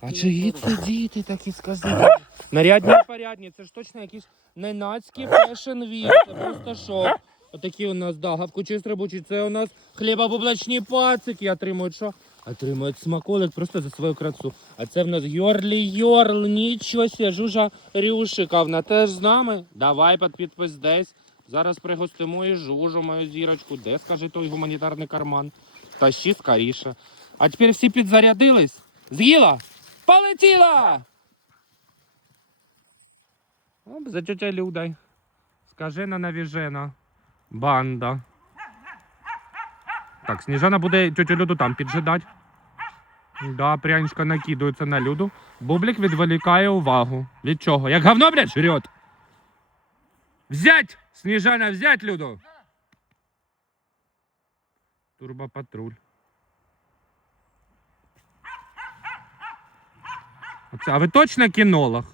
А чиї це діти такі скажіть? Нарядні порядні, це ж точно якісь ненацькі фешн вік, це просто шок. Отакі у нас, да, гавкучі стрибучі, це у нас хлібобублачні пацики отримують що? Отримують смаколик просто за свою красу. А це в нас Йорлі Йорл, нічого себе, жужа Рюшиковна теж з нами. Давай під підпис десь. Зараз пригостимо і жужу мою зірочку. Де скажи той гуманітарний карман? Тащи скоріше. А тепер всі підзарядились? З'їла? Полетіла! Оп, за тетя Людай. Скажена навіжена. Банда. Так, Сніжана буде тетю Люду там піджидати. Да, пряничка накидується на люду. Бублик відволікає увагу. Від чого? Як говно, блядь, жрет. Взять! Сніжана, взять люду! Турбопатруль. А ви точно кінолог?